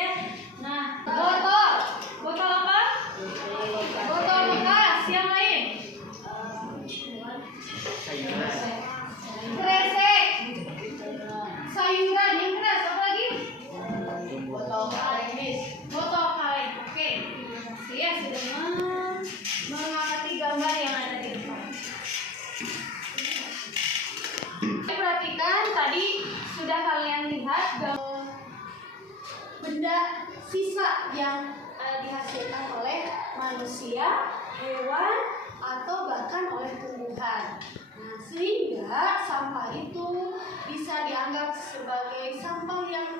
ya. Nah, botol. Botol apa? Botol bekas. Yang lain? Kresek. Sayuran yang keras. Apa lagi? Botol kaleng, Miss. Botol kaleng. Oke. Terima kasih ya sudah mengamati gambar yang ada di depan. Perhatikan tadi sudah kalian lihat benda sisa yang dihasilkan oleh manusia, hewan, atau bahkan oleh tumbuhan. Nah, sehingga sampah itu bisa dianggap sebagai sampah yang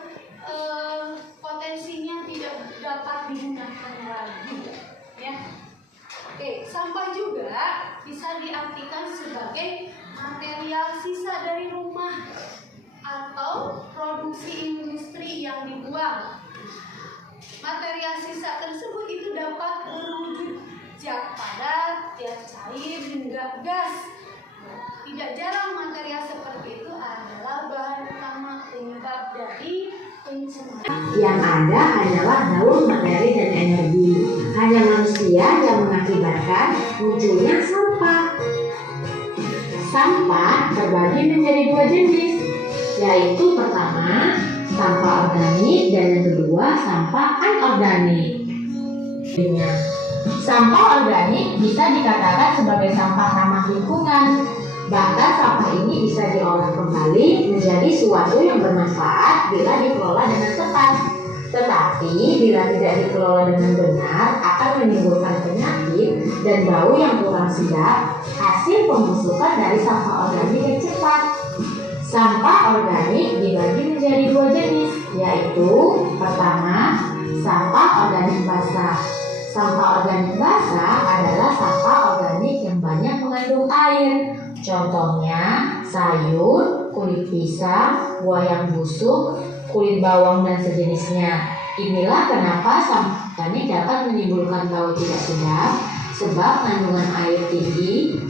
potensinya tidak dapat digunakan lagi. Ya. Oke, sampah juga bisa diartikan sebagai material sisa dari rumah atau produksi industri yang dibuang. Material sisa tersebut itu dapat berwujud zat padat, zat cair, hingga gas. Tidak jarang material seperti itu adalah bahan utama penyebab dari pencemaran. Yang ada hanyalah daur materi dan energi. Hanya manusia yang mengakibatkan munculnya sampah. Sampah terbagi menjadi dua jenis, yaitu pertama sampah organik dan yang kedua sampah anorganik. Sampah organik bisa dikatakan sebagai sampah ramah lingkungan. Bahkan sampah ini bisa diolah kembali menjadi suatu yang bermanfaat bila dikelola dengan tepat. Tetapi bila tidak dikelola dengan benar akan menimbulkan penyakit dan bau yang kurang sedap, hasil pembusukan dari sampah organik yang cepat. Sampah organik dibagi menjadi dua jenis, yaitu pertama, sampah organik basah. Sampah organik basah adalah sampah organik yang banyak mengandung air. Contohnya sayur, kulit pisang, buah yang busuk, kulit bawang dan sejenisnya. Inilah kenapa sampah organik dapat menimbulkan bau tidak sedap, sebab kandungan air tinggi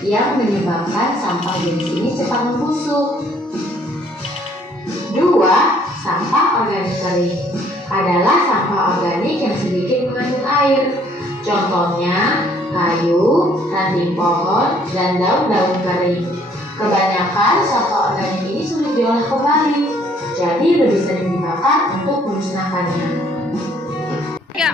yang menyebabkan sampah jenis ini cepat membusuk. Dua, sampah organik kering adalah sampah organik yang sedikit mengandung air. Contohnya kayu, ranting pohon, dan daun-daun kering. Kebanyakan sampah organik ini sulit diolah kembali, jadi lebih sering dibakar untuk memusnahkannya. Ya.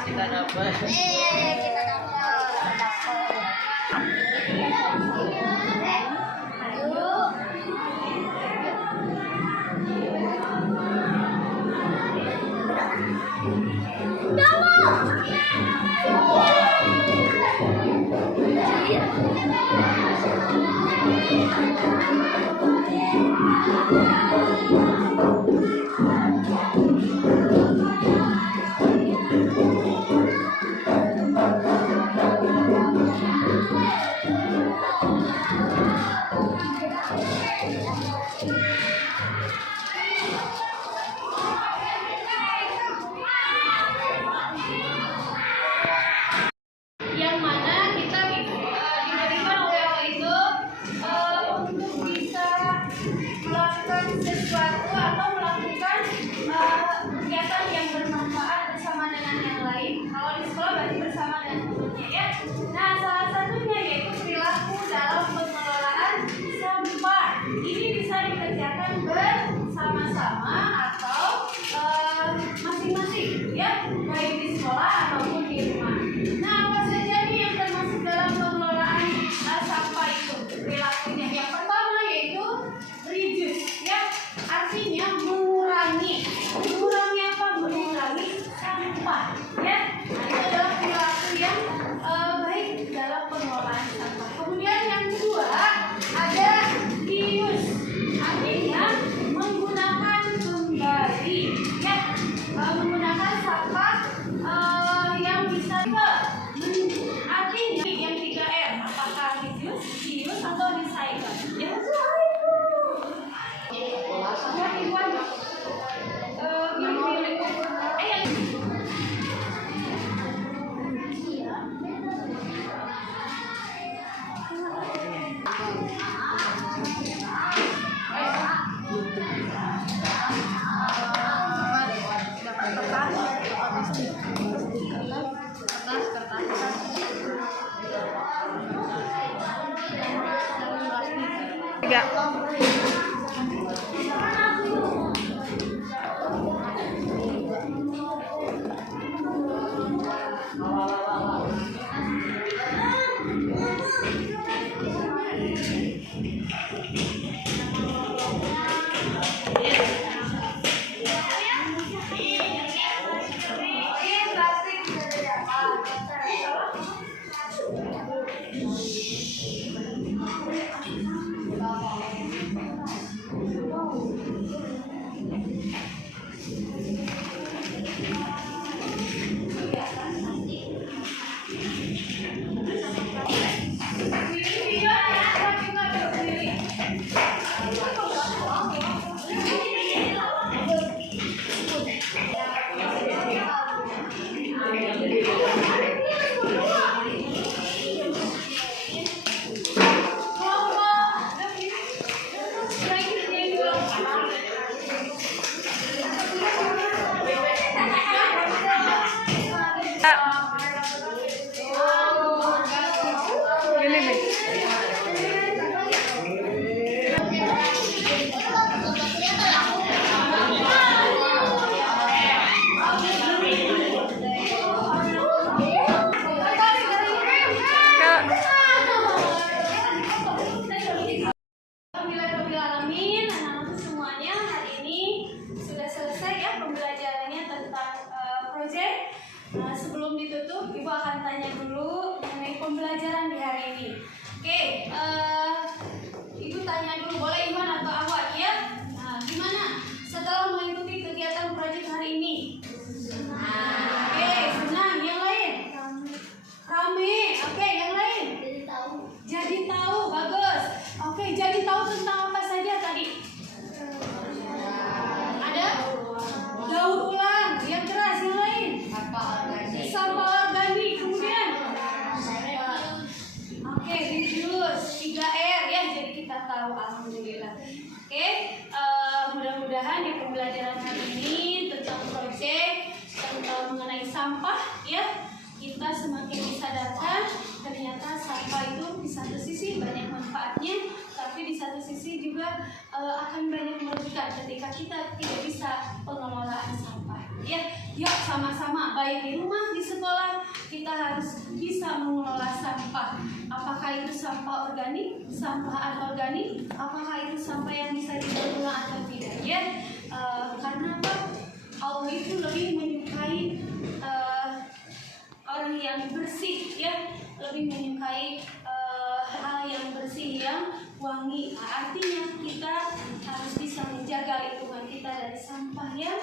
Kita dapat. Yang mana kita diberikan oleh Allah itu untuk bisa melakukan sesuatu 3. Sebelum ditutup, Ibu akan tanya dulu mengenai pembelajaran di hari ini. Oke, Ibu tanya dulu, boleh Iwan atau Awad ya? Nah, gimana setelah mengikuti kegiatan proyek hari ini? Oke, senang. Yang lain? Rame. Oke, yang lain? Jadi tahu, bagus. Oke, jadi tahu tentang apa saja tadi? Ada? Daur ulang, yang keras. Yang lain? Sampah organik. Kemudian? Oke, reduce, 3R ya. Jadi kita tahu, alhamdulillah. Oke, mudah-mudahan di pembelajaran hari ini tentang proyek mengenai sampah ya, kita semakin disadarkan ternyata sampah itu di satu sisi banyak manfaatnya, tapi di satu sisi juga akan banyak merugikan ketika kita tidak bisa pengelolaan sampah. Ya, yuk sama-sama baik di rumah, di sekolah kita harus bisa mengelola sampah. Apakah itu sampah organik, sampah anorganik, apakah itu sampah yang bisa didaur ulang atau tidak ya? Karena apa? Allah itu lebih menyukai orang yang bersih ya, lebih menyukai hal yang bersih, yang wangi. Artinya kita harus bisa menjaga lingkungan kita dari sampah yang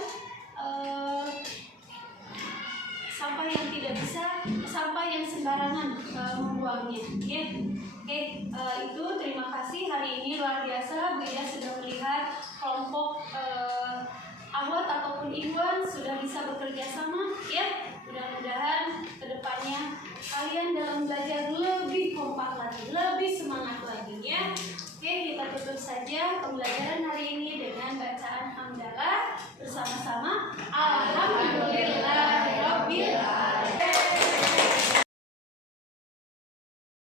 tidak bisa, sampah yang sembarangan membuangnya ya. Oke, itu terima kasih hari ini luar biasa Bu Ida sudah melihat kelompok Ahwat ataupun Iwan sudah bisa bekerja sama ya. Mudah-mudahan kedepannya kalian dalam belajar lebih kompak lagi, lebih semangat lagi ya. Oke, kita tutup saja pembelajaran hari ini dengan bacaan hamdalah bersama-sama.